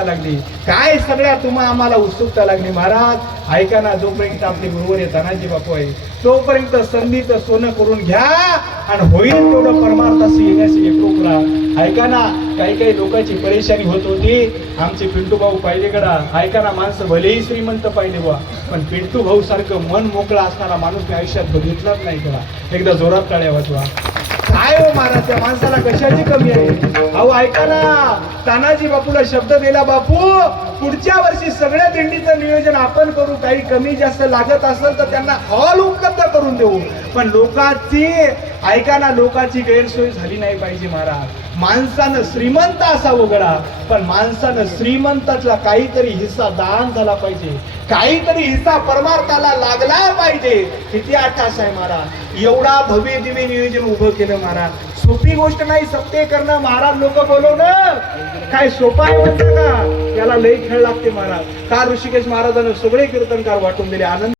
उत्सुकता लागली. काय सगळ्या तुम्हा आम्हाला उत्सुकता लागली महाराज? ऐका ना जोपर्यंत आपले गुरुवर आहे तानाजी बापू आहे तोपर्यंत संधीचं सोनं करून घ्या आणि होईल तेवढं परमार्थाशी येण्याशी एकरूप राहा. ऐका ना काही काही लोकांची परेशानी होत होती. आमचे पिंटू भाऊ पाहिले कडा. ऐका ना माणसं भलेही श्रीमंत पाहिले बा पण पिंटू भाऊ सारखं मन मोकळा असणारा माणूस मी आयुष्यात बघितलाच नाही करा एकदा जोरात टाळ्या वाजवा. काय हो महाराज त्या माणसाला कशाची कमी आहे? अहो ऐका ना. तानाजी बापूला शब्द दिला बापू. पुढच्या वर्षी सगळ्या दिंडीचं नियोजन आपण करू. काही कमी जास्त लागत असेल तर त्यांना हॉल उपलब्ध करून देऊ. पण लोकांची ऐका ना लोकांची गैरसोय झाली नाही पाहिजे महाराज. माणसानं श्रीमंत असावं गडा पण माणसानं श्रीमंतातला काहीतरी हिस्सा दान झाला पाहिजे. काहीतरी हिस्सा परमार्थाला लागला पाहिजे किती आठास आहे महाराज. एवढा भव्य दिव्य नियोजन उभं केलं महाराज. सोपी गोष्ट नाही सत्य करणं महाराज लोक बोलवणं. काय सोपा आहे म्हणतं का? त्याला लई खेळ लागते महाराज. का ऋषिकेश महाराजांना सगळे कीर्तनकार वाटून दिले? आनंद